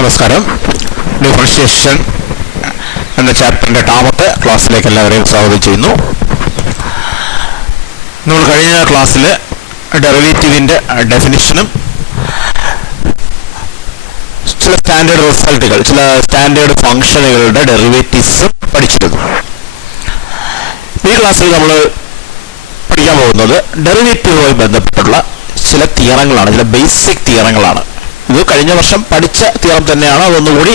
നമസ്കാരം. ഡിഫറൻഷിയേഷൻ എന്ന ചാപ്റ്ററിൻ്റെ 8ാമത്തെ ക്ലാസ്സിലേക്ക് എല്ലാവരെയും സ്വാഗതം ചെയ്യുന്നു. നമ്മൾ കഴിഞ്ഞ ക്ലാസ്സിൽ ഡെറിവേറ്റീവിൻ്റെ ഡെഫിനിഷനും ചില സ്റ്റാൻഡേർഡ് റിസൾട്ടുകൾ, ചില സ്റ്റാൻഡേർഡ് ഫംഗ്ഷനുകളുടെ ഡെറിവേറ്റീവ്സും പഠിച്ചിരുന്നു. ഈ ക്ലാസ്സിൽ നമ്മൾ പഠിക്കാൻ പോകുന്നത് ഡെറിവേറ്റീവുമായി ബന്ധപ്പെട്ടുള്ള ചില തിയറങ്ങളാണ്, ചില ബേസിക് തിയറങ്ങളാണ്. ഇത് കഴിഞ്ഞ വർഷം പഠിച്ച തിയറം തന്നെയാണ്. അതൊന്നുകൂടി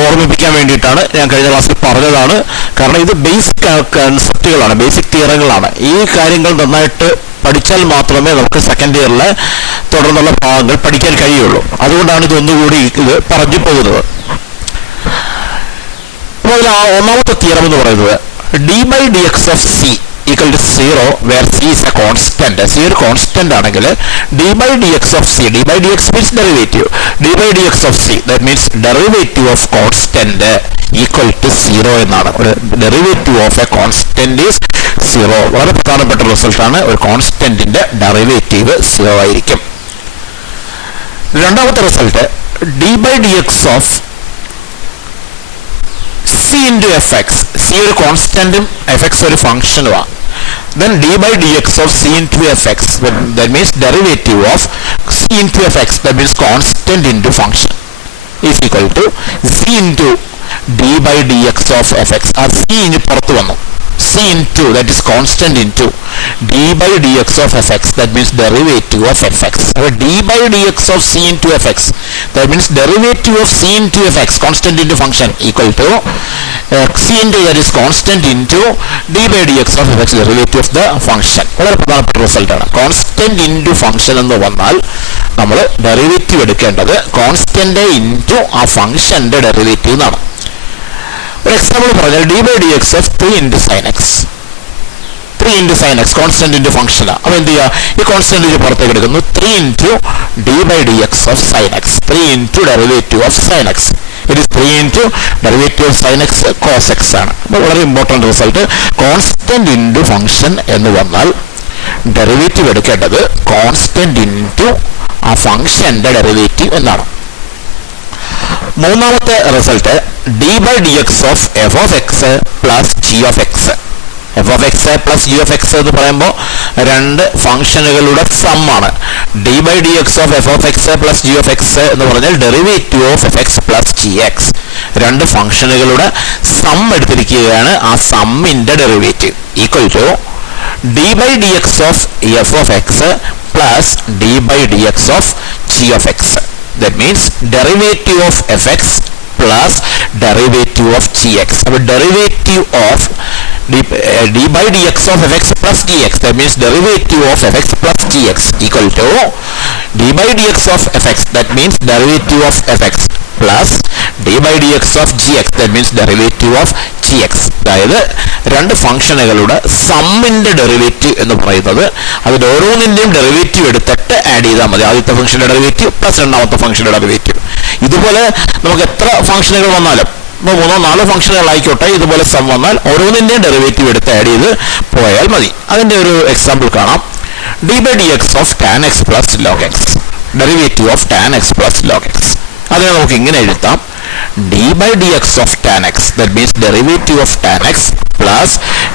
ഓർമ്മിപ്പിക്കാൻ വേണ്ടിയിട്ടാണ് ഞാൻ കഴിഞ്ഞ ക്ലാസ്സിൽ പറഞ്ഞതാണ്. കാരണം ഇത് ബേസിക് കൺസെപ്റ്റുകളാണ്, ബേസിക് തിയറങ്ങളാണ്. ഈ കാര്യങ്ങൾ നന്നായിട്ട് പഠിച്ചാൽ മാത്രമേ നമുക്ക് സെക്കൻഡ് ഇയറിലെ തുടർന്നുള്ള ഭാഗങ്ങൾ പഠിക്കാൻ കഴിയുള്ളൂ. അതുകൊണ്ടാണ് ഇതൊന്നുകൂടി ഇത് പറഞ്ഞു പോകുന്നത്. അപ്പോൾ അതിൽ ഒന്നാമത്തെ തിയറം എന്ന് പറയുന്നത് d/dx of c equal to 0 where c is a constant. c ഒരു കോൺസ്റ്റന്റ് ആണെങ്കിൽ d/dx of c, d/dx means derivative, d/dx of c, that means derivative of constant equal to 0 എന്നാണ്. ഒരു derivative of A constant is 0. വളരെ പ്രധാനപ്പെട്ട റിസൾട്ടാണ്. ഒരു കോൺസ്റ്റന്റിന്റെ derivative 0 ആയിരിക്കും. രണ്ടാമത്തെ result d/dx of c into fx. c ഒരു കോൺസ്റ്റന്റും fx ഒരു ഫംഗ്ഷനുമാണ്. Then d/dx of c into fx, that means derivative of c into fx, that means constant into function, is equal to c into d/dx of fx. ആ c ഇനി പുറത്ത് വന്നു. c into, that is constant, into d/dx of fx, that means derivative of fx. അപ്പോൾ d/dx of c into fx, that means derivative of c into fx, constant into function, equal to c into, that is constant, into d/dx of fx, derivative of the function. വളരെ പ്രധാനപ്പെട്ട റിസൾട്ടാണ്. Constant into function എന്ന് വന്നാൽ നമ്മൾ derivative എടുക്കേണ്ടത് constant into ആ ഫംഗ്ഷന്റെ derivative എന്നാണ്. ഒരു എക്സാമ്പിൾ പറഞ്ഞാൽ d/dx of 3 into sin x. 3 into sin x constant into ഫംഗ്ഷനാണ്. അപ്പോൾ എന്ത് ചെയ്യുക? ഈ കോൺസ്റ്റന്റ് പുറത്തേക്ക് എടുക്കുന്നു. 3 into d/dx of sin x, 3 into derivative of sin x. It is 3 into derivative of sin x cos x ആണ്. അപ്പോൾ വളരെ important result. Constant into function എന്ന് വന്നാൽ ഡെറിവേറ്റീവ് എടുക്കേണ്ടത് കോൺസ്റ്റന്റ് ഇൻറ്റു ആ ഫംഗ്ഷന്റെ ഡെറിവേറ്റീവ് എന്നാണ്. മൂന്നാമത്തെ result d/dx of f of x plus g of x. f of x plus g of x എന്ന് പറയുമ്പോൾ രണ്ട് ഫംഗ്ഷനുകളുടെ സമ്മാണ്. d/dx of f of x plus g of x എന്ന് പറഞ്ഞാൽ derivative of f x plus gx. രണ്ട് ഫംഗ്ഷനുകളുടെ sum എടുത്തിരിക്കുകയാണ്. ആ സമ്മിന്റെ derivative equal to d/dx of f of x plus d/dx of g of x. That means derivative of fx plus derivative of gx. അപ്പോൾ derivative of d/dx of fx plus gx, that means derivative of fx plus gx equal to d/dx of fx, that means derivative of fx plus d/dx of gx, that means derivative of gx. അതായത് രണ്ട് ഫംഗ്ഷനുകളുടെ സമ്മിന്റെ derivative എന്ന് പറയുന്നത് അതിൻ്റെ ഓരോന്നിൻ്റെയും derivative എടുത്തിട്ട് add ചെയ്താൽ മതി. ആദ്യത്തെ ഫംഗ്ഷന്റെ ഡെറിവേറ്റീവ് പ്ലസ് രണ്ടാമത്തെ ഫംഗ്ഷന്റെ ഡെറിവേറ്റീവ്. ഇതുപോലെ നമുക്ക് എത്ര ഫംഗ്ഷനുകൾ വന്നാലും, ഇപ്പോൾ 3-4 ഫംഗ്ഷനുകളായിക്കോട്ടെ, ഇതുപോലെ സം വന്നാൽ ഓരോന്നിൻ്റെയും ഡെറിവേറ്റീവ് എടുത്ത് ആഡ് ചെയ്ത് പോയാൽ മതി. അതിൻ്റെ ഒരു എക്സാമ്പിൾ കാണാം. d/dx of tan x plus log x, derivative of tan x plus log x. അതിനെ നമുക്ക് ഇങ്ങനെ എഴുതാം: d/dx of tan x, that means derivative of tan x plus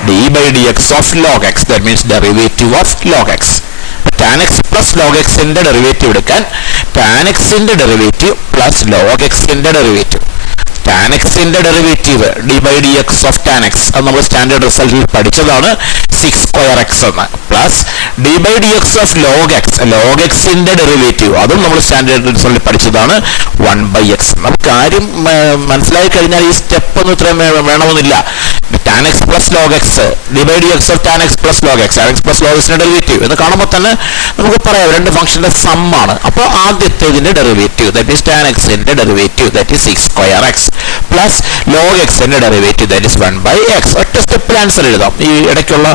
d/dx of log x, that means derivative of log x. tan x plus log x ന്റെ derivative എടുക്കാൻ tan x ന്റെ derivative plus log x ന്റെ derivative. tan x ന്റെ derivative d/dx of tan x, അത് നമ്മൾ standard റിസൾട്ടിൽ പഠിച്ചതാണ്, 6² x എന്ന്, plus d/dx of log x, log x ന്റെ ഡെറിവേറ്റീവ്, അതും നമ്മൾ സ്റ്റാൻഡേർഡ് റിസൾട്ടിൽ പഠിച്ചതാണ്, 1/x. നമുക്ക് കാര്യം മനസ്സിലായി കഴിഞ്ഞാൽ ഈ സ്റ്റെപ്പ് ഒന്നും ഇത്രയും വേണമെന്നില്ല. tan x plus log x, d/dx of tan x plus log x, tan x plus log x ന്റെ ഡെറിവേറ്റീവ് എന്ന് കാണുമ്പോൾ തന്നെ നമുക്ക് പറയാം രണ്ട് ഫംഗ്ഷന്റെ സമ്മാണ്. അപ്പോൾ ആദ്യത്തേതിന്റെ derivative, that is tan x ന്റെ derivative, that is 6² x plus log x ന്റെ ഡെറിവേറ്റീവ്, ദാറ്റ് ഈസ് 1/x. ഒറ്റ സ്റ്റെപ്പിൽ ആൻസർ എഴുതാം. ഈ ഇടയ്ക്കുള്ള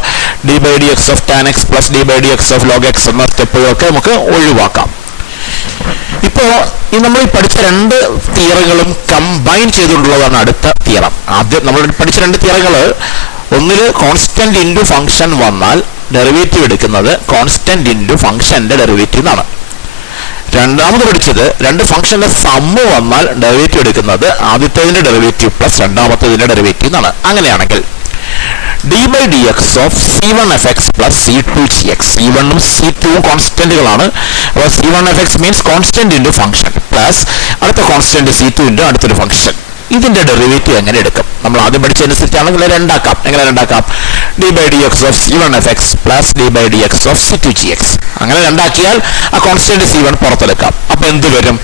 d/dx of tan x plus d/dx of log x എന്ന സ്റ്റെപ്പുകളൊക്കെ നമുക്ക് ഒഴിവാക്കാം. ഇപ്പോൾ നമ്മൾ ഈ പഠിച്ച രണ്ട് തിയറങ്ങളും കമ്പൈൻ ചെയ്തുകൊണ്ടുള്ളതാണ് അടുത്ത തിയറം. ആദ്യം നമ്മൾ പഠിച്ച രണ്ട് തിയറങ്ങൾ, ഒന്നിൽ കോൺസ്റ്റന്റ് ഇൻറ്റു ഫംഗ്ഷൻ വന്നാൽ ഡെറിവേറ്റീവ് എടുക്കുന്നത് കോൺസ്റ്റന്റ് ഇൻറ്റു ഫംഗ്ഷന്റെ ഡെറിവേറ്റീവ് എന്നാണ്. രണ്ടാമത് പഠിച്ചത് രണ്ട് ഫംഗ്ഷന്റെ സമ്മ് വന്നാൽ ഡെറിവേറ്റീവ് എടുക്കുന്നത് ആദ്യത്തേതിന്റെ ഡെറിവേറ്റീവ് പ്ലസ് രണ്ടാമത്തേതിന്റെ ഡെറിവേറ്റീവ് എന്നാണ്. അങ്ങനെയാണെങ്കിൽ d by dx of c1fx plus c2gx. c1 ഉം c2 ഉം കോൺസ്റ്റന്റുകളാണ്. അപ്പോൾ c1fx means constant into function plus അടുത്ത കോൺസ്റ്റന്റ് c2 ഇൻറ്റു അടുത്തൊരു ഫംഗ്ഷൻ. ഇതിന്റെ ഡെറിവേറ്റീവ് എങ്ങനെ എടുക്കും? നമ്മൾ ആദ്യം പഠിച്ചതനുസരിച്ചാണെങ്കിൽ രണ്ടാക്കാം. എങ്ങനെ രണ്ടാക്കാം? d by dx of c1fx plus d by dx of c2gx. അങ്ങനെ രണ്ടാക്കിയാൽ ആ കോൺസ്റ്റന്റ് c1 പുറത്തെടുക്കാം. അപ്പൊ എന്ത് വരും?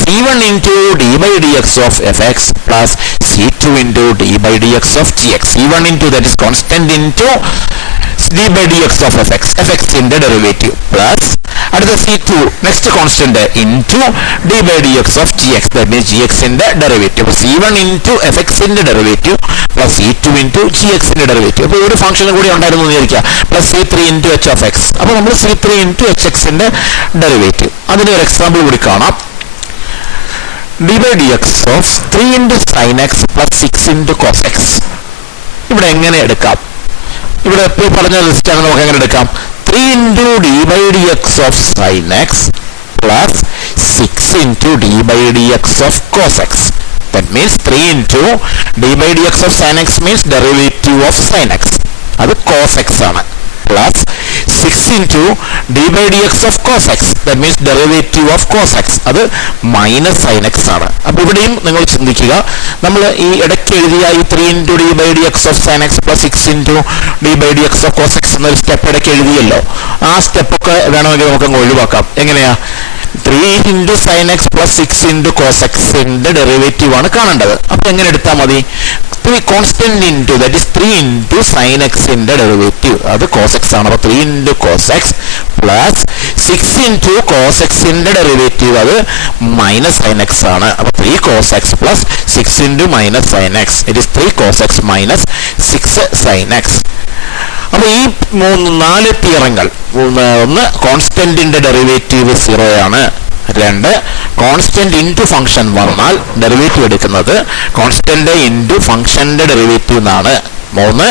c1 into d by dx of fx plus c2 into d by dx of gx. c1 into that is constant into d by dx of fx, fx ന്റെ derivative plus അടുത്ത c2 next constant into d by dx of gx, that means gx ന്റെ derivative. c1 into fx ന്റെ derivative plus c2 into gx ന്റെ derivative. അപ്പോൾ ഒരു ഫംഗ്ഷനും കൂടി ഉണ്ടായിരുന്നു എന്ന് വിചാരിക്കുക, plus c3 into h of x. അപ്പോൾ നമ്മൾ c3 into hx ന്റെ ഡെറിവേറ്റീവ്. അതിന് ഒരു എക്സാമ്പിൾ കൂടി കാണാം. d by dx of 3 into sin x plus 6 into cos x. ഇവിടെ എങ്ങനെ എടുക്കാം? ഇവിടെ ഇപ്പോൾ പറഞ്ഞ ലിസ്റ്റാണ്, നമുക്ക് എങ്ങനെ എടുക്കാം? 3 into d by dx of sin x plus 6 into d by dx of cos x. That means 3 into d by dx of sin x means derivative of sin x. അത് cos x ആണ്. Plus 6 into d by dx of cos x, that means derivative of cos x. അത് minus sin x ആണ്. അപ്പോൾ ഇവിടെയും നിങ്ങൾ ചിന്തിക്കുക, നമ്മൾ ഈ ഇടയ്ക്ക് എഴുതിയ ഈ 3 into d by dx of sin x plus 6 into d by dx of cos x എന്നൊരു സ്റ്റെപ്പ് ഇടയ്ക്ക് എഴുതിയല്ലോ. ആ സ്റ്റെപ്പൊക്കെ വേണമെങ്കിൽ നമുക്കങ്ങ് ഒഴിവാക്കാം. എങ്ങനെയാ? 3 into sin x plus 6 into cos x ന്റെ ഡെറിവേറ്റീവ് ആണ് കാണേണ്ടത്. അപ്പോൾ എങ്ങനെ എടുത്താൽ മതി? 3 constant into that is 3 into sin x ന്റെ ഡെറിവേറ്റീവ്, അത് cos x ആണ്. അപ്പോൾ 3 into cos x plus 6 into cos x ന്റെ ഡെറിവേറ്റീവ്, അത് മൈനസ് sin x ആണ്. അപ്പോൾ 3 cos x plus 6 into minus sin x, it is 3 cos x minus 6 sin x. അപ്പോൾ ഈ 4 തിയറങ്ങൾ, ഒന്ന് കോൺസ്റ്റന്റിന്റെ ഡെറിവേറ്റീവ് 0 ആണ്. 2 കോൺസ്റ്റന്റ് ഇൻറ്റു ഫംഗ്ഷൻ വന്നാൽ ഡെറിവേറ്റീവ് എടുക്കുന്നത് കോൺസ്റ്റന്റ് ഇൻറ്റു ഫംഗ്ഷന്റെ ഡെറിവേറ്റീവ് എന്നാണ്. 3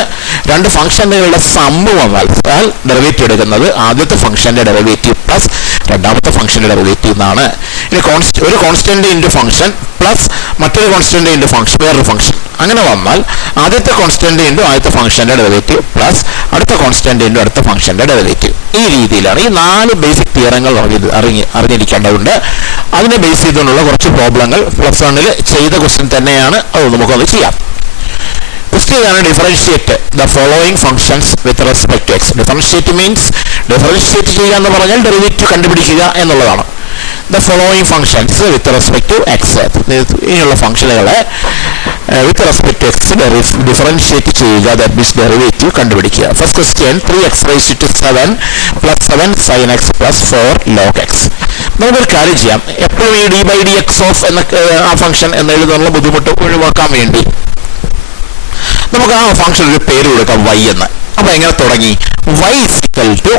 രണ്ട് ഫംഗ്ഷനുകളുടെ സമ്മ് വന്നാൽ ഡെറിവേറ്റീവ് എടുക്കുന്നത് ആദ്യത്തെ ഫംഗ്ഷന്റെ ഡെറിവേറ്റീവ് പ്ലസ് രണ്ടാമത്തെ ഫംഗ്ഷന്റെ ഡെറിവേറ്റീവ് എന്നാണ്. ഇനി ഒരു കോൺസ്റ്റന്റ് ഇൻറ്റു ഫംഗ്ഷൻ പ്ലസ് മറ്റൊരു കോൺസ്റ്റന്റ് ഇൻറ്റു ഫംഗ്ഷൻ, വേറൊരു ഫംഗ്ഷൻ, അങ്ങനെ വന്നാൽ ആദ്യത്തെ കോൺസ്റ്റന്റ് ഇൻറ്റു ആദ്യത്തെ ഫംഗ്ഷന്റെ ഡെറിവേറ്റീവ് പ്ലസ് അടുത്ത കോൺസ്റ്റന്റ് ഇൻറ്റു അടുത്ത ഫംഗ്ഷന്റെ ഡെറിവേറ്റീവ്. ഈ രീതിയിലാണ് ഈ 4 ബേസിക് തിയറങ്ങൾ അറിഞ്ഞിരിക്കേണ്ടതുണ്ട്. അതിനെ ബേസ് ചെയ്തുകൊണ്ടുള്ള കുറച്ച് പ്രോബ്ലങ്ങൾ പ്ലസ് 1 ചെയ്ത ക്വസ്റ്റ്യൻ തന്നെയാണ്. അത് നമുക്കൊന്ന് ചെയ്യാം. ക്വസ്റ്റ്യനാണ് differentiate the following functions with respect to x. Differentiate means differentiate ചെയ്യുക എന്ന് പറഞ്ഞാൽ ഡെറിവേറ്റീവ് കണ്ടുപിടിക്കുക എന്നുള്ളതാണ്. The following functions with respect to x, ഇനിയുള്ള ഫംഗ്ഷനുകളെ with respect to x differentiate ചെയ്യുക, ദാറ്റ് മീൻസ് ഡെറിവേറ്റീവ് കണ്ടുപിടിക്കുക. First question 3x raised to 7 plus 7 sin x plus 4 log x. നമുക്കൊരു കാര്യം ചെയ്യാം, എപ്പോഴും ഈ d by dx of എന്ന ആ ഫംഗ്ഷൻ എന്ന് എഴുതാനുള്ള ബുദ്ധിമുട്ട് ഒഴിവാക്കാൻ വേണ്ടി നമുക്ക് ആ ഫംഗ്ഷൻ ഒരു പേര് കൊടുക്കാം y എന്ന്. അപ്പൊ എങ്ങനെ തുടങ്ങി? y is equal to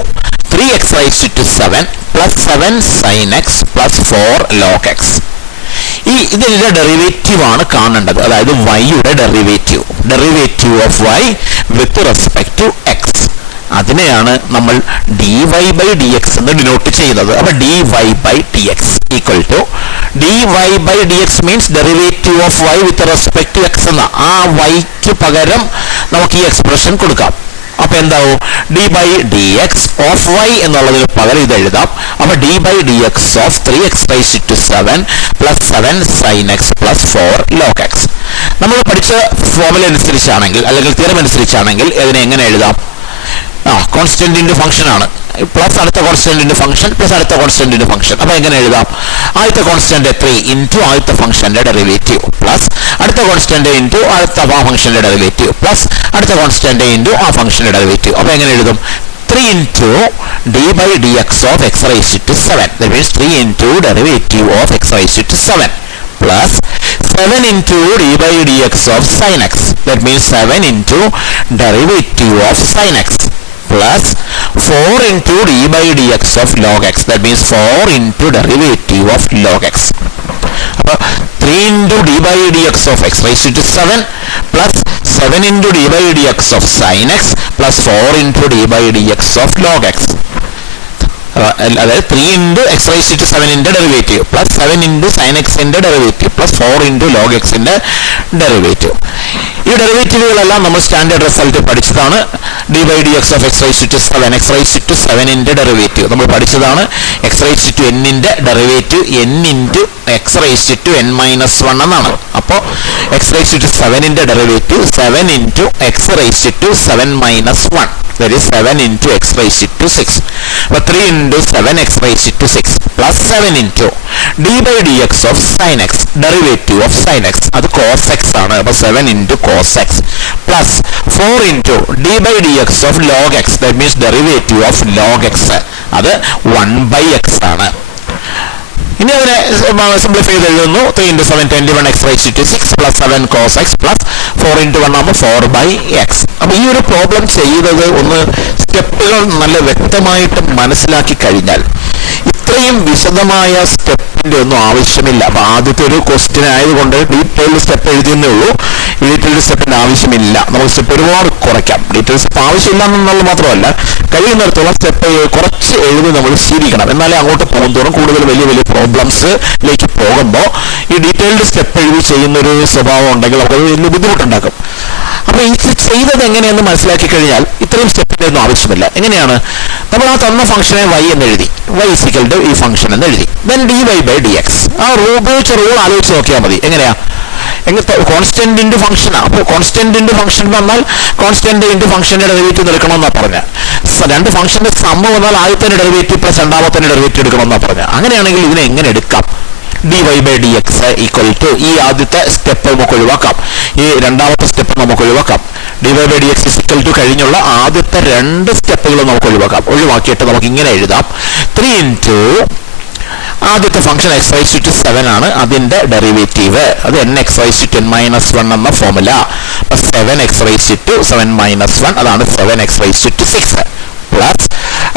3x raised to 7 plus 7 sin x plus 4 log x. ഇതിന്റെ ഡെറിവേറ്റീവ് ആണ് കാണേണ്ടത്, അതായത് y-യുടെ derivative of y with respect to x. അതിനെയാണ് നമ്മൾ dy by dx എന്ന് ഡിനോട്ട് ചെയ്യുന്നത്. അപ്പൊ dy by dx equal to dy by dx മീൻസ് derivative of y with respect to x എന്ന ആ y-ക്ക് പകരം നമുക്ക് ഈ എക്സ്പ്രഷൻ കൊടുക്കാം. അപ്പൊ എന്താവും? d by dx of y എന്നുള്ളതിന് പകരം ഇത് എഴുതാം. അപ്പൊ d by dx of 3x raised to 7 plus 7 sin x plus 4 log x. നമ്മൾ പഠിച്ച ഫോർമുല അനുസരിച്ചാണെങ്കിൽ അല്ലെങ്കിൽ തിയറം അനുസരിച്ചാണെങ്കിൽ ഇതിനെ എങ്ങനെ എഴുതാം? കോൺസ്റ്റന്റ് ഇൻറ്റു ഫംഗ്ഷൻ ആണ്, പ്ലസ് അടുത്ത കോൺസ്റ്റന്റ് ഇൻറ്റു ഫംഗ്ഷൻ പ്ലസ് അടുത്ത കോൺസ്റ്റന്റ് ഇൻറ്റു ഫംഗ്ഷൻ. അപ്പൊ എങ്ങനെ എഴുതാം? ആദ്യത്തെ കോൺസ്റ്റന്റ് 3 ഇൻറ്റു ആദ്യത്തെ ഫംഗ്ഷന്റെ ഡെറിവേറ്റീവ് പ്ലസ് അടുത്ത കോൺസ്റ്റന്റ് ഇൻറ്റു അടുത്ത ആ ഫംഗ്ഷന്റെ ഡെറിവേറ്റീവ് പ്ലസ് അടുത്ത കോൺസ്റ്റന്റ് ഇൻറ്റു ആ ഫംഗ്ഷന്റെ ഡെറിവേറ്റീവ്. അപ്പൊ എങ്ങനെ എഴുതും? 3 into d by dx of x raised to 7, that means 3 into derivative of x raised to 7 plus 7 into d by dx of sin x, that means 7 into derivative of sin x plus 4 into d by dx of log x, that means 4 into derivative of log x. അപ്പോൾ 3 into d by dx of x raised to 7 plus 7 into d by dx of sin x plus 4 into d by dx of log x. അതായത് 3 into x raised to 7ന്റെ derivative plus 7 into sin xന്റെ derivative plus 4 into log xന്റെ derivative. ഈ ഡെറിവേറ്റീവുകളെല്ലാം നമ്മൾ standard result പഠിച്ചതാണ്. d by dx of x raised to 7, x raised to 7ന്റെ derivative നമ്മൾ പഠിച്ചതാണ്. x raised to nന്റെ derivative n into x raised to n minus 1 എന്നാണ്. അപ്പോൾ x raised to 7ന്റെ derivative 7 into x raised to 7 minus 1, that is 7 into x raised to 6. അപ്പോൾ 3 into 7x raised to 6 plus 7 into d by dx of sin x, derivative of sin x, അത് cos x ആണ്. അപ്പോൾ 7 into cos x plus 4 into d by dx of log x, that means derivative of log x, അത് 1 by x ആണ്. ഇനി അതിനെ simplify ചെയ്ത് എഴുതുന്നു. 3 into 7 21x raised to 6 plus 7 cos x plus 4 into 1 ആകുമ്പോൾ 4 by x. അപ്പോൾ ഈ ഒരു പ്രോബ്ലം ചെയ്തത് ഒന്ന് സ്റ്റെപ്പുകൾ നല്ല വ്യക്തമായിട്ട് മനസ്സിലാക്കി കഴിഞ്ഞാൽ ഇത്രയും വിശദമായ സ്റ്റെപ്പിന്റെ ഒന്നും ആവശ്യമില്ല. അപ്പോൾ ആദ്യത്തെ ഒരു ക്വസ്റ്റ്യൻ ആയതുകൊണ്ട് ഡീറ്റെയിൽഡ് സ്റ്റെപ്പ് എഴുതിയെന്നേ ഉള്ളൂ. ഈ ഡീറ്റെയിൽഡ് സ്റ്റെപ്പിന്റെ ആവശ്യമില്ല. നമുക്ക് സ്റ്റെപ്പ് ഒരുപാട് കുറയ്ക്കാം. ഡീറ്റെയിൽ സ്റ്റെപ്പ് ആവശ്യമില്ല എന്നുള്ളത് മാത്രമല്ല, കഴിയുന്നിടത്തോളം സ്റ്റെപ്പ് കുറച്ച് എഴുതി നമ്മൾ ശീലിക്കണം. എന്നാലേ അങ്ങോട്ട് പോകുന്തോറും കൂടുതൽ വലിയ വലിയ പ്രോബ്ലംസിലേക്ക് പോകുമ്പോൾ ഈ ഡീറ്റെയിൽഡ് സ്റ്റെപ്പ് എഴുതി ചെയ്യുന്നൊരു സ്വഭാവം ഉണ്ടെങ്കിൽ നമുക്ക് വലിയ ബുദ്ധിമുട്ടുണ്ടാക്കും. അപ്പോൾ ഈ ചെയ്തത് എങ്ങനെയെന്ന് മനസ്സിലാക്കി കഴിഞ്ഞാൽ ഇത്രയും സ്റ്റെപ്പിന്റെ ഒന്നും ആവശ്യമില്ല. എങ്ങനെയാണ്? നമ്മൾ ആ തന്ന ഫംഗ്ഷനെ y എന്ന് എഴുതി, y ഈക്വൽ ടു ഈ ഫംഗ്ഷൻ എന്ന് എഴുതി. ദെൻ dy by dx, ആ ഉപയോഗിച്ച റൂൾ ആലോചിച്ച് നോക്കിയാൽ മതി. എങ്ങനെയാ? കോൺസ്റ്റന്റ് ഇൻറ്റു ഫംഗ്ഷനാണ്. അപ്പോൾ കോൺസ്റ്റന്റ് ഇൻറ്റു ഫംഗ്ഷൻ വന്നാൽ കോൺസ്റ്റന്റ് ഇൻറ്റു ഫംഗ്ഷന്റെ ഡെറിവേറ്റീവ് എടുക്കണമെന്നാണ് പറഞ്ഞത്. രണ്ട് ഫംഗ്ഷന്റെ സമ്മ വന്നാൽ ആദ്യത്തെ ഡെറിവേറ്റീവ് പ്ലസ് രണ്ടാമത്തെ ഡെറിവേറ്റീവ് എടുക്കണമെന്നാണ് പറഞ്ഞത്. അങ്ങനെയാണെങ്കിൽ ഇതിനെ എങ്ങനെ എടുക്കാം? dy by dx equal to ഈ ആദ്യത്തെ സ്റ്റെപ്പ് നമുക്ക് ഒഴിവാക്കാം, ഈ രണ്ടാമത്തെ സ്റ്റെപ്പ് നമുക്ക് ഒഴിവാക്കാം. dy by dx equal to കഴിഞ്ഞുള്ള ആദ്യത്തെ രണ്ട് സ്റ്റെപ്പുകൾ നമുക്ക് ഒഴിവാക്കാം. ഒഴിവാക്കിയിട്ട് നമുക്ക് ഇങ്ങനെ എഴുതാം. 3 into ആദ്യത്തെ ഫംഗ്ഷൻ x raised to 7 ആണ്, അതിന്റെ ഡെറിവേറ്റീവ് അത് nx raised to n minus 1 എന്ന ഫോർമുല. അപ്പൊ 7x raised to 7 minus 1, അതാണ് 7x raised to 6 പ്ലസ്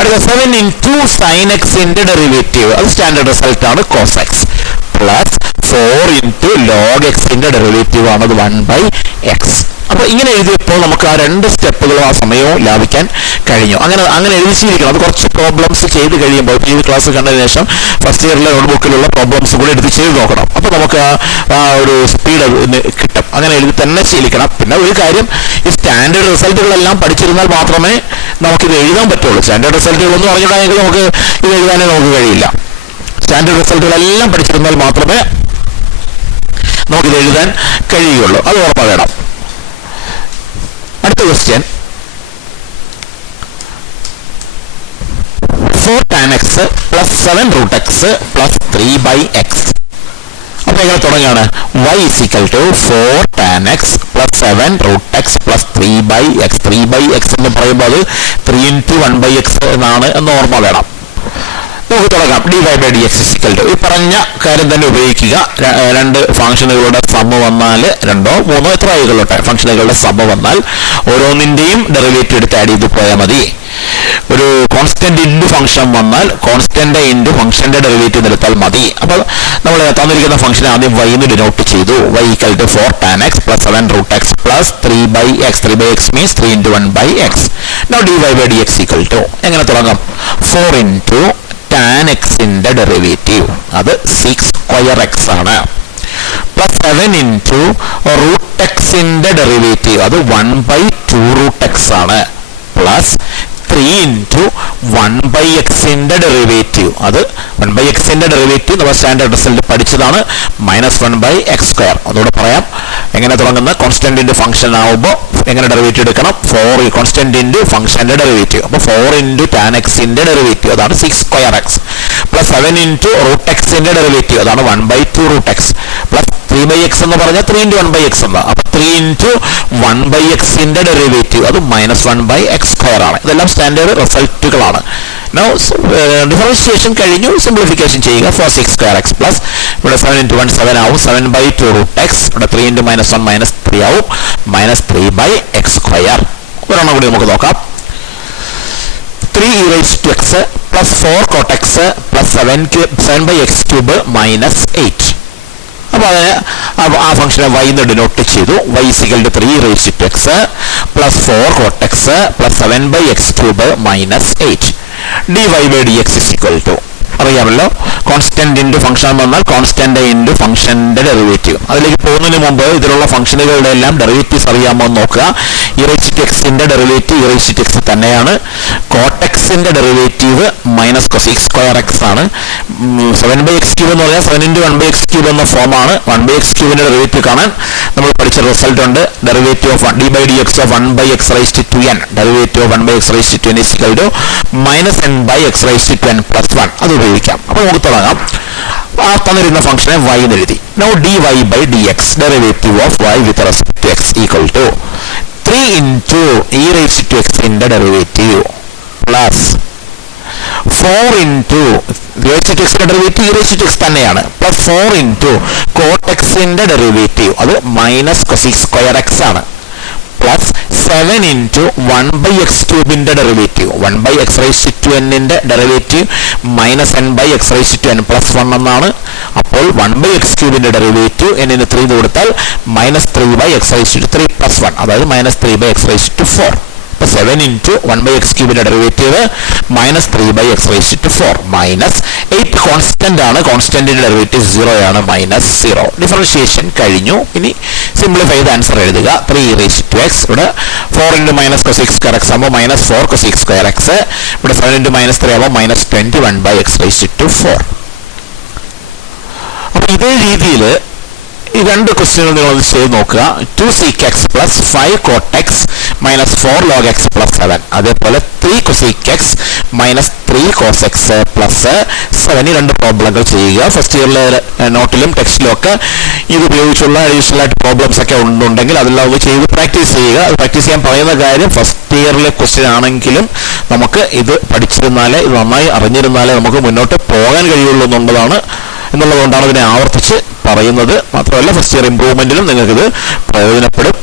അടുത്ത 7 into sin x ന്റെ ഡെറിവേറ്റീവ്, അത് സ്റ്റാൻഡേർഡ് റിസൾട്ട് ആണ് cos x, plus 4 into log x ന്റെ ഡെറിവേറ്റീവ് ആണ് 1 by x. അപ്പോൾ ഇങ്ങനെ എഴുതിയപ്പോൾ നമുക്ക് ആ രണ്ട് സ്റ്റെപ്പുകളും ആ സമയവും ലാഭിക്കാൻ കഴിഞ്ഞു. അങ്ങനെ എഴുതിച്ചിരിക്കണം. അത് കുറച്ച് പ്രോബ്ലംസ് ചെയ്ത് കഴിയുമ്പോൾ ഈ ക്ലാസ് കണ്ടതിന് ശേഷം ഫസ്റ്റ് ഇയറിലെ നോട്ട്ബുക്കിലുള്ള പ്രോബ്ലംസ് കൂടി എടുത്ത് ചെയ്ത് നോക്കണം. അപ്പോൾ നമുക്ക് ആ ഒരു സ്പീഡ് കിട്ടും. അങ്ങനെ എഴുതി തന്നെ ശീലിക്കണം. പിന്നെ ഒരു കാര്യം, ഈ സ്റ്റാൻഡേർഡ് റിസൾട്ടുകളെല്ലാം പഠിച്ചിരുന്നാൽ മാത്രമേ നമുക്കിത് എഴുതാൻ പറ്റുള്ളൂ. സ്റ്റാൻഡേർഡ് റിസൾട്ടുകളൊന്നും അറിഞ്ഞിട്ടാണെങ്കിൽ നമുക്ക് ഇത് എഴുതാനേ നമുക്ക് കഴിയില്ല. സ്റ്റാൻഡേർഡ് റിസൾട്ടുകളെല്ലാം പഠിച്ചിരുന്നാൽ മാത്രമേ നമുക്കിത് എഴുതാൻ കഴിയുള്ളൂ. അത് ഉറപ്പ് വേണം. അടുത്ത ക്വസ്റ്റ്യൻ, 4 tan x പ്ലസ് 7 root x പ്ലസ് 3 by x. അപ്പൊ എങ്ങനെ തുടങ്ങുകയാണ്? y is equal to 4 tan x പ്ലസ് 7 root x പ്ലസ് 3 by x. 3 by x എന്ന് പറയുമ്പോൾ അത് 3 into 1 by x എന്നാണ് എന്ന് ഓർമ്മ വേണം. നമുക്ക് തുടങ്ങാം. dy by dx is equal to ഈ പറഞ്ഞ കാര്യം തന്നെ ഉപയോഗിക്കുക. രണ്ട് ഫംഗ്ഷനുകളുടെ സമ്മ വന്നാൽ, രണ്ടോ മൂന്നോ എത്ര ആയിക്കൊള്ളട്ടെ, ഫംഗ്ഷനുകളുടെ സമ്മ വന്നാൽ ഓരോന്നിന്റെയും ഡെറിവേറ്റീവ് എടുത്ത് ആഡ് ചെയ്ത് പോയാൽ മതി. ഒരു കോൺസ്റ്റന്റ് ഇൻറ്റു ഫംഗ്ഷൻ വന്നാൽ കോൺസ്റ്റന്റ് ഇൻറ്റു ഫംഗ്ഷന്റെ ഡെറിവേറ്റീവ് എടുത്താൽ മതി. അപ്പോൾ നമ്മൾ തന്നിരിക്കുന്ന ഫംഗ്ഷൻ ആദ്യം y എന്ന് ഡിനോട്ട് ചെയ്തു. y equal to 4 tan x പ്ലസ് 7 root x പ്ലസ് 3 by x. 3 by x means 3 into 1 by x. Now dy by dx equal to എങ്ങനെ തുടങ്ങാം? 4 into tan x ന്റെ ഡെറിവേറ്റീവ്, അത് 6 square x ആണ്, പ്ലസ് 7 into root x ന്റെ derivative, അത് 1 by 2 root x ആണ്, പ്ലസ് 3 into 1 by x ന്റെ ഡെറിവേറ്റീവ്, അത് 1 by x ന്റെ ഡെറിവേറ്റീവ് നമ്മൾ സ്റ്റാൻഡേർഡ് റിസൾട്ട് പഠിച്ചതാണ്, മൈനസ് 1 by x സ്ക്വയർ. അതുകൂടെ പറയാം. എങ്ങനെ തുടങ്ങുന്ന? കോൺസ്റ്റന്റ് ഇൻറ്റു ഫംഗ്ഷൻ ആവുമ്പോൾ എങ്ങനെ ഡെറിവേറ്റീവ് എടുക്കണം? 4 കോൺസ്റ്റന്റ് ഇൻറ്റു ഫംഗ്ഷന്റെ ഡെറിവേറ്റീവ്. അപ്പോൾ 4 into tan x ന്റെ ഡെറിവേറ്റീവ്, അതാണ് 6 square x, പ്ലസ് 7 into root x ന്റെ ഡെറിവേറ്റീവ്, അതാണ് 1 by 2 root x, പ്ലസ് 3 by x എന്ന് പറഞ്ഞാൽ 3 into 1 by x എന്ന്. അപ്പോൾ 3 into 1 by x ന്റെ ഡെറിവേറ്റീവ്, അത് മൈനസ് 1 by x സ്ക്വയർ ആണ്. ഇതെല്ലാം സ്റ്റാൻഡേർഡ് റിസൾട്ടുകളാണ്. ഡിഫറൻഷിയേഷൻ കഴിഞ്ഞു, സിംപ്ലിഫിക്കേഷൻ ചെയ്യുക. 4 6 square x പ്ലസ് ഇവിടെ 7 into 1 7 ആവും, 7 by 2 root x, ഇവിടെ 3 into minus 1 minus 3 ആവും, minus 3 by x സ്ക്വയർ. ഒരെണ്ണം കൂടി നമുക്ക് നോക്കാം. 3 e raised to x plus 4 cot x പ്ലസ് 7 by x ക്യൂബ് മൈനസ് 8. അപ്പോൾ അതിന് ആ ഫംഗ്ഷനെ y എന്ന് ഡിനോട്ട് ചെയ്തു. y is equal to 3 raised to x plus 4 cot x പ്ലസ് 7 by x cube minus 8. dy/dx is equal to അറിയാമല്ലോ constant into function വന്നാൽ കോൺസ്റ്റന്റ് ഇൻറ്റു ഫംഗ്ഷന്റെ ഡെറിവേറ്റീവ്. അതിലേക്ക് പോകുന്നതിന് മുമ്പ് ഇതിലുള്ള ഫംഗ്ഷനുകളുടെ എല്ലാം ഡെറിവേറ്റീവ്സ് അറിയാമോ എന്ന് നോക്കുക. e⁻x ഡെറിവേറ്റീവ് e⁻x തന്നെയാണ്. കോട്ടെക്സിന്റെ derivative minus cosec square x ആണ്. 7/x³ എന്ന് പറഞ്ഞാൽ 7 × 1/x³ എന്ന ഫോമാണ്. 1/x³ ഡെറിവേറ്റീവ് കാണാൻ നമ്മൾ പഠിച്ച റിസൾട്ട് ഉണ്ട്. Derivative of d/dx of 1/x⁻n derivative of 1/x⁻n is equal to -n/x⁻n + 1. അത് ഉപയോഗിക്കാം. അപ്പോൾ നമുക്ക് തുടങ്ങാം. തന്നിരുന്ന ഫംഗ്ഷനെ y എന്ന് എഴുതി. Now dy/dx derivative of y with respect to x equal to 3 × e⁻x derivative plus 4 × e⁻x derivative e⁻x തന്നെയാണ് പ്ലസ് 4 × കോട്ടെക്സിന്റെ ഡെറിവേറ്റീവ് അത് മൈനസ് കൊസീക് സ്ക്വയർ എക്സ് ആണ് plus 7 × 1/x³ derivative 1/x⁻n derivative -n/x⁻n + 1 എന്നാണ്. അപ്പോൾ 1/x³ ഡെറിവേറ്റീവ് n-ന് 3 എന്ന് കൊടുത്താൽ -3/x⁻³ + 1 അതായത് -3/x⁴. 7 × 1/x³ derivative -3/x⁴ -8 constant ആണ്. കോൺസ്റ്റന്റിന്റെ ഡെറിവേറ്റീവ് 0 ആണ് -0. ഡിഫറൻഷിയേഷൻ കഴിഞ്ഞു. ഇനി സിംപ്ലിഫൈ ചെയ്ത് ആൻസർ എഴുതുക. 3 e⁻x ഇവിടെ 4 × -cosec square x ആകുമ്പോൾ -4 cosec square x ഇവിടെ 7 × -3 ആകുമ്പോൾ -21/x⁴. അപ്പൊ ഇതേ രീതിയിൽ ഈ രണ്ട് ക്വസ്റ്റ്യനുകൾ നിങ്ങൾ ചെയ്ത് നോക്കുക. 2 sec x + 5 cot x -4 log x + 7 അതേപോലെ 3 cosec x -3 cos x + 7 ഈ രണ്ട് പ്രോബ്ലങ്ങൾ ചെയ്യുക. ഫസ്റ്റ് ഇയറിലെ നോട്ടിലും ടെക്സ്റ്റിലും ഒക്കെ ഇത് ഉപയോഗിച്ചുള്ള അഡീഷണൽ ആയിട്ട് പ്രോബ്ലംസ് ഒക്കെ ഉണ്ടെങ്കിൽ അതെല്ലാം ഒന്ന് ചെയ്ത് പ്രാക്ടീസ് ചെയ്യുക. അത് പ്രാക്ടീസ് ചെയ്യാൻ പറയുന്ന കാര്യം ഫസ്റ്റ് ഇയറിലെ ക്വസ്റ്റ്യൻ ആണെങ്കിലും നമുക്ക് ഇത് പഠിച്ചിരുന്നാലേ ഇത് നന്നായി അറിഞ്ഞിരുന്നാലേ നമുക്ക് മുന്നോട്ട് പോകാൻ കഴിയുള്ളൂ എന്നുള്ളതുകൊണ്ടാണ് ഇതിനെ ആവർത്തിച്ച് പറയുന്നത്. മാത്രമല്ല ഫസ്റ്റ് ഇയർ ഇംപ്രൂവ്മെന്റിലും നിങ്ങൾക്കിത് പ്രയോജനപ്പെടും.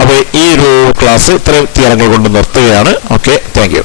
അപ്പോൾ ഈ ഒരു ക്ലാസ് ഇത്രയും തിയറങ്ങൾ കൊണ്ട് നിർത്തുകയാണ്. Okay, thank you.